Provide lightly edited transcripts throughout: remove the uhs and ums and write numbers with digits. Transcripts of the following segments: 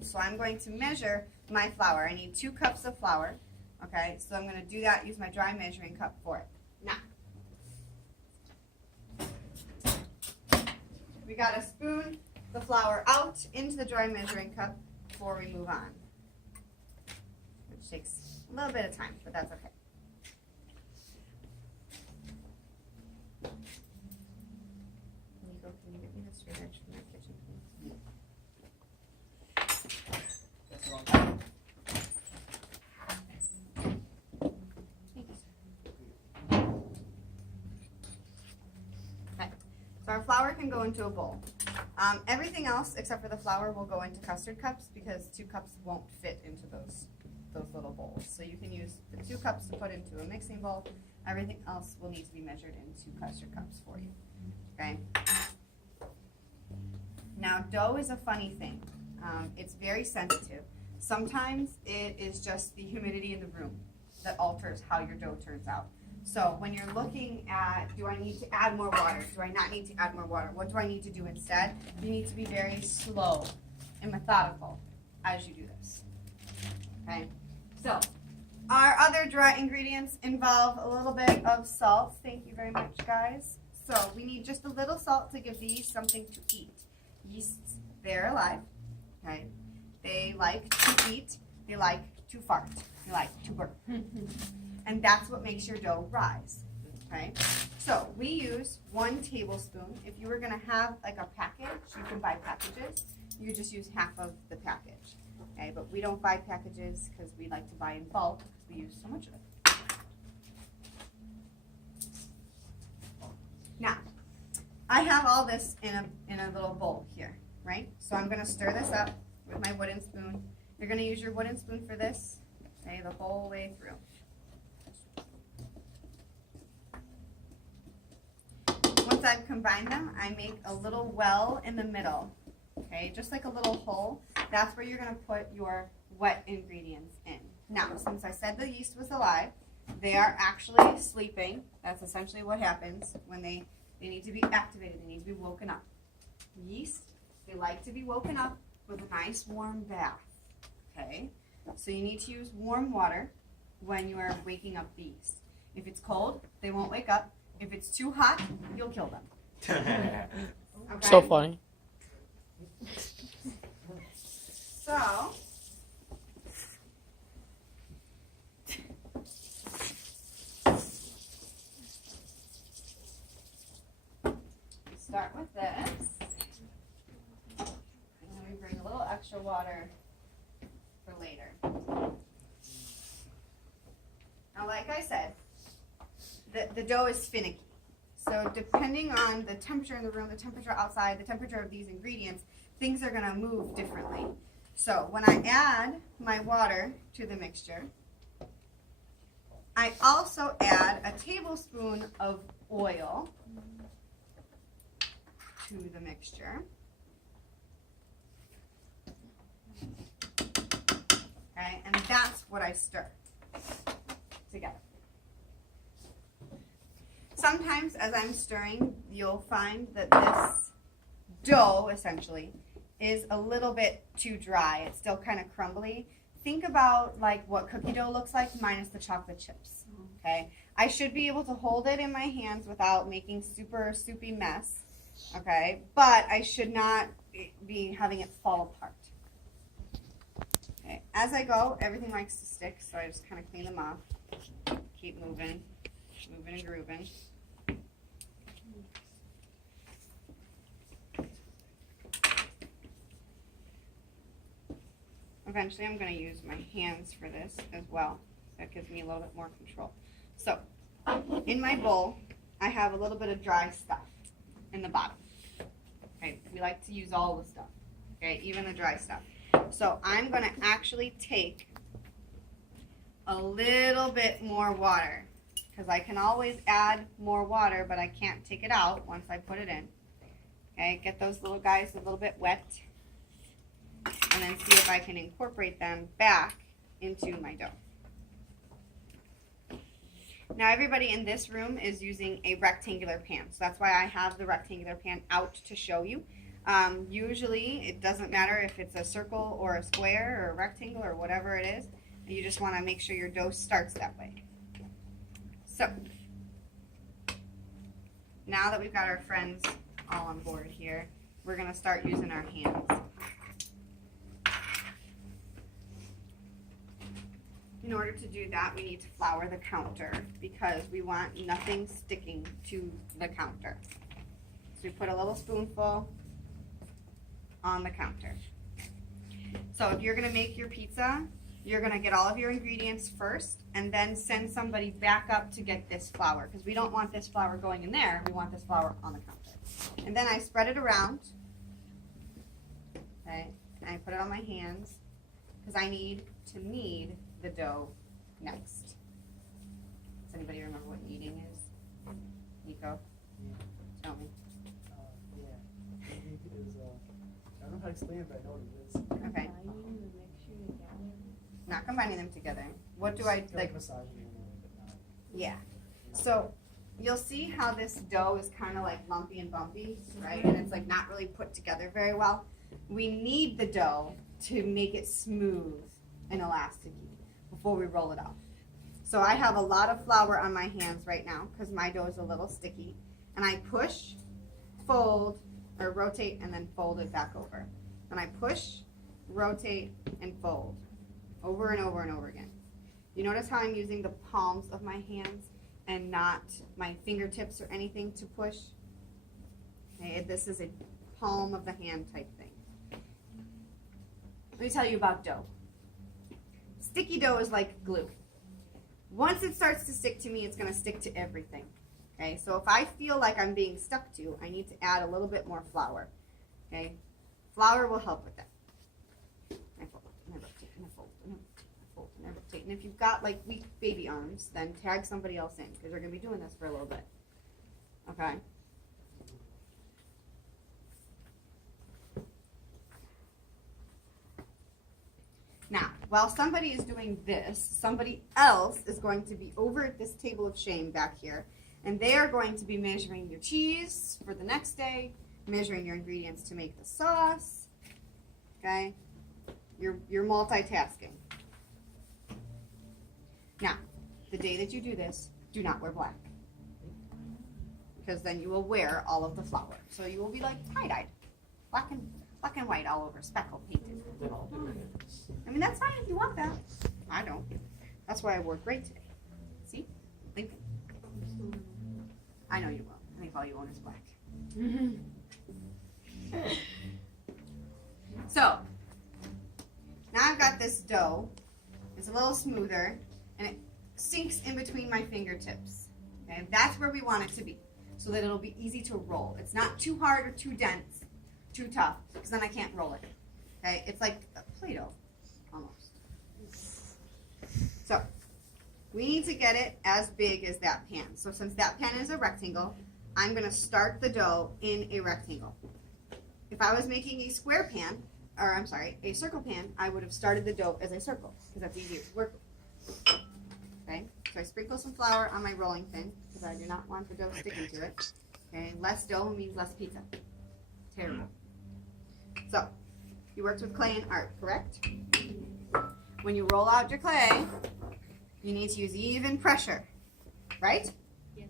bowl. So I'm going to measure my flour. I need 2 cups of flour. Okay, so I'm going to do that, use my dry measuring cup for it. Now, we got to spoon the flour out into the dry measuring cup before we move on, which takes a little bit of time, but that's okay. Nico, can you get me the straight edge from my kitchen, please? Okay, so our flour can go into a bowl. Everything else except for the flour will go into custard cups because 2 cups won't fit into those little bowls. So you can use the 2 cups to put into a mixing bowl. Everything else will need to be measured into custard cups for you. Okay. Now dough is a funny thing. It's very sensitive. Sometimes it is just the humidity in the room that alters how your dough turns out. So when you're looking at, do I need to add more water? Do I not need to add more water? What do I need to do instead? You need to be very slow and methodical as you do this. Okay? So our other dry ingredients involve a little bit of salt. Thank you very much, guys. So we need just a little salt to give these something to eat. Yeasts, they're alive. Okay? They like to eat. They like to fart. They like to burp. And that's what makes your dough rise. Okay? So we use 1 tablespoon. If you were going to have like a package, you can buy packages. You just use half of the package. Okay? But we don't buy packages because we like to buy in bulk because we use so much of it. Now, I have all this in a little bowl here, right? So I'm going to stir this up with my wooden spoon. You're going to use your wooden spoon for this, okay, the whole way through. Once I've combined them, I make a little well in the middle, okay, just like a little hole. That's where you're going to put your wet ingredients in. Now, since I said the yeast was alive, they are actually sleeping. That's essentially what happens when they need to be activated. They need to be woken up. Yeast, they like to be woken up with a nice warm bath, okay? So you need to use warm water when you are waking up the yeast. If it's cold, they won't wake up. If it's too hot, you'll kill them. Okay? So funny. So, start with this. And then we bring a little extra water for later. Now, like I said, the dough is finicky. So depending on the temperature in the room, the temperature outside, the temperature of these ingredients, things are going to move differently. So when I add my water to the mixture, I also add a tablespoon of oil to the mixture. Okay, and that's what I stir together. Sometimes as I'm stirring, you'll find that this dough, essentially, is a little bit too dry. It's still kind of crumbly. Think about like what cookie dough looks like minus the chocolate chips. Okay, I should be able to hold it in my hands without making super soupy mess. Okay, but I should not be having it fall apart. Okay, as I go, everything likes to stick, so I just kind of clean them off. Keep moving and grooving. Eventually I'm going to use my hands for this as well. That gives me a little bit more control. So, in my bowl, I have a little bit of dry stuff in the bottom. Okay, we like to use all the stuff, okay, even the dry stuff. So I'm going to actually take a little bit more water because I can always add more water, but I can't take it out once I put it in. Okay, get those little guys a little bit wet. And then see if I can incorporate them back into my dough. Now everybody in this room is using a rectangular pan, so that's why I have the rectangular pan out to show you. Usually, it doesn't matter if it's a circle or a square or a rectangle or whatever it is. You just want to make sure your dough starts that way. So, now that we've got our friends all on board here, we're going to start using our hands. In order to do that, we need to flour the counter because we want nothing sticking to the counter. So we put a little spoonful on the counter. So if you're going to make your pizza, you're going to get all of your ingredients first and then send somebody back up to get this flour because we don't want this flour going in there. We want this flour on the counter. And then I spread it around. Okay, and I put it on my hands because I need to knead the dough next. Does anybody remember what kneading is? Nico? Tell me. Yeah. It is, I don't know how to explain it, but I know what it is. Okay. Not combining them together. What do I like? Massaging them, but not. Yeah. So you'll see how this dough is kind of like lumpy and bumpy, right? And it's like not really put together very well. We need the dough to make it smooth and elasticy before we roll it out. So I have a lot of flour on my hands right now because my dough is a little sticky. And I push, fold, or rotate, and then fold it back over. And I push, rotate, and fold over and over and over again. You notice how I'm using the palms of my hands and not my fingertips or anything to push? Okay, this is a palm of the hand type thing. Let me tell you about dough. Sticky dough is like glue. Once it starts to stick to me, it's going to stick to everything. Okay, so if I feel like I'm being stuck to, I need to add a little bit more flour. Okay, flour will help with that. I fold, and I rotate, and I fold, and I fold, and I rotate. And if you've got like weak baby arms, then tag somebody else in because they're going to be doing this for a little bit. Okay. Now, while somebody is doing this, somebody else is going to be over at this table of shame back here, and they are going to be measuring your cheese for the next day, measuring your ingredients to make the sauce. Okay? You're multitasking. Now, the day that you do this, do not wear black, because then you will wear all of the flour. So you will be like tie-dyed, black and white all over, speckle painted. I mean, that's fine if you want that. I don't. That's why I wore gray today. See? Lincoln. I know you will. I think all you own is black. So, now I've got this dough. It's a little smoother, and it sinks in between my fingertips. Okay? That's where we want it to be, so that it'll be easy to roll. It's not too hard or too dense, too tough, because then I can't roll it. Okay? It's like a Play-Doh, almost. So, we need to get it as big as that pan. So since that pan is a rectangle, I'm going to start the dough in a rectangle. If I was making a square pan, or I'm sorry, a circle pan, I would have started the dough as a circle, because that's easier to work with. Okay? So I sprinkle some flour on my rolling pin, because I do not want the dough sticking to it. Okay? Less dough means less pizza. Terrible. So, you worked with clay and art, correct? When you roll out your clay, you need to use even pressure, right? Yes.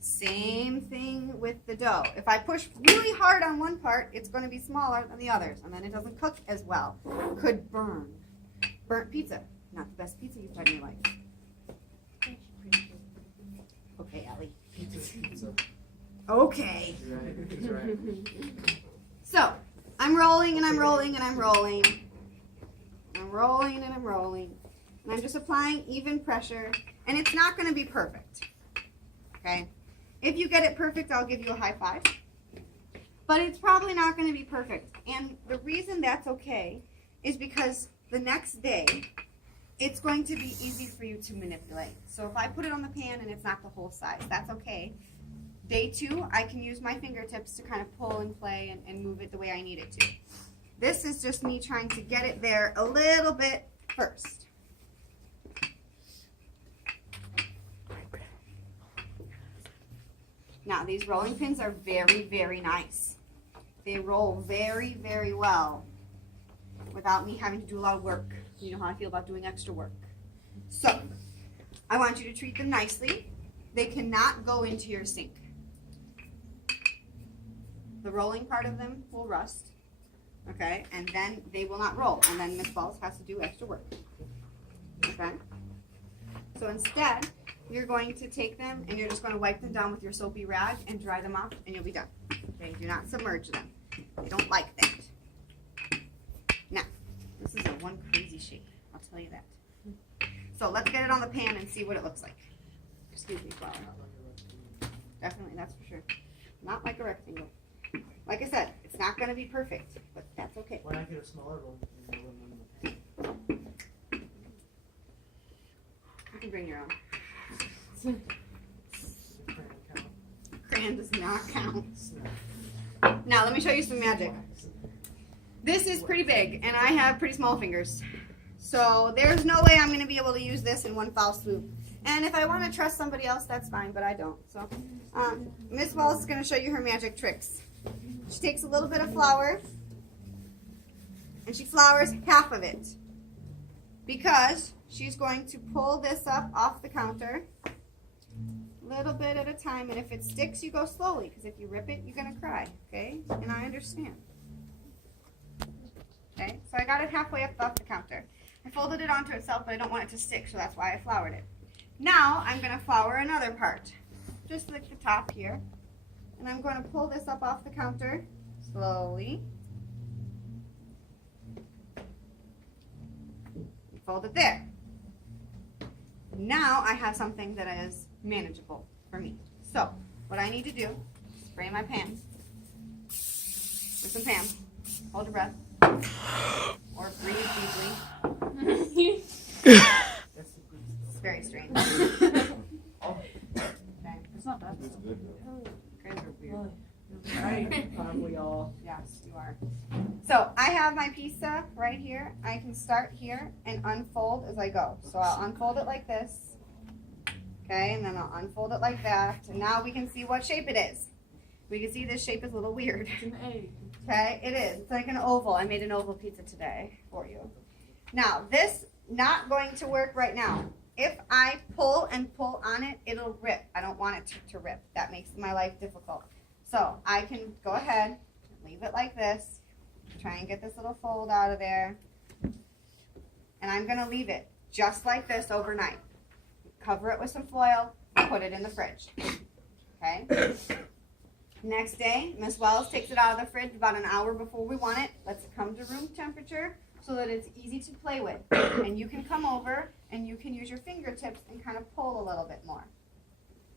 Same thing with the dough. If I push really hard on one part, it's going to be smaller than the others, and then it doesn't cook as well. Could burn. Burnt pizza, not the best pizza you've had in your life. Okay, Allie. Pizza. Okay. You're right. He's right. So, I'm rolling and I'm rolling and I'm rolling. I'm rolling and I'm rolling. And I'm just applying even pressure. And it's not going to be perfect. Okay? If you get it perfect, I'll give you a high five. But it's probably not going to be perfect. And the reason that's okay is because the next day, it's going to be easy for you to manipulate. So if I put it on the pan and it's not the whole size, that's okay. Day 2, I can use my fingertips to kind of pull and play and move it the way I need it to. This is just me trying to get it there a little bit first. Now, these rolling pins are very, very nice. they roll very, very well without me having to do a lot of work. You know how I feel about doing extra work. So, I want you to treat them nicely. They cannot go into your sink. The rolling part of them will rust, okay, and then they will not roll, and then Miss Balls has to do extra work, okay? So instead, you're going to take them and you're just going to wipe them down with your soapy rag and dry them off, and you'll be done. Okay, do not submerge them. They don't like that. Now, this is a one crazy shape, I'll tell you that. So let's get it on the pan and see what it looks like. Excuse me, flour. Definitely, that's for sure. Not like a rectangle. Like I said, it's not going to be perfect, but that's okay. Why not get a smaller one and roll them in the pan? You can bring your own. Does the crayon count? Crayon does not count. Snap. Now, let me show you some magic. This is pretty big, and I have pretty small fingers. So there's no way I'm going to be able to use this in one foul swoop. And if I want to trust somebody else, that's fine, but I don't. So Miss Wallace is going to show you her magic tricks. She takes a little bit of flour, and she flours half of it. Because she's going to pull this up off the counter, a little bit at a time. And if it sticks, you go slowly, because if you rip it, you're going to cry, okay? And I understand. Okay, so I got it halfway up off the counter. I folded it onto itself, but I don't want it to stick, so that's why I floured it. Now, I'm going to flour another part, just like the top here. And I'm going to pull this up off the counter, slowly. Fold it there. Now, I have something that is manageable for me. So, what I need to do, spray my pan with some Pam. Hold your breath. Or breathe deeply. That's the good It's stuff. very strange. Okay. It's not bad. It's good though. Crayons are weird. Right, probably all. Yes, you are. So I have my pizza right here. I can start here and unfold as I go. So I'll unfold it like this. Okay, and then I'll unfold it like that. And now we can see what shape it is. We can see this shape is a little weird. It's an egg. Okay, it is. It's like an oval. I made an oval pizza today for you. Now, this not going to work right now. If I pull and pull on it, it'll rip. I don't want it to rip. That makes my life difficult. So I can go ahead, leave it like this, try and get this little fold out of there. And I'm going to leave it just like this overnight. Cover it with some foil, put it in the fridge. Okay? Next day, Miss Wells takes it out of the fridge about an hour before we want it, lets it come to room temperature so that it's easy to play with. And you can come over and you can use your fingertips and kind of pull a little bit more.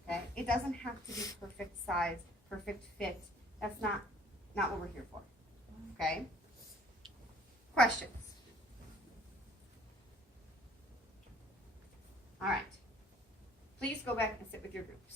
Okay? It doesn't have to be perfect size, perfect fit. That's not what we're here for. Okay? Questions? All right. Please go back and sit with your groups.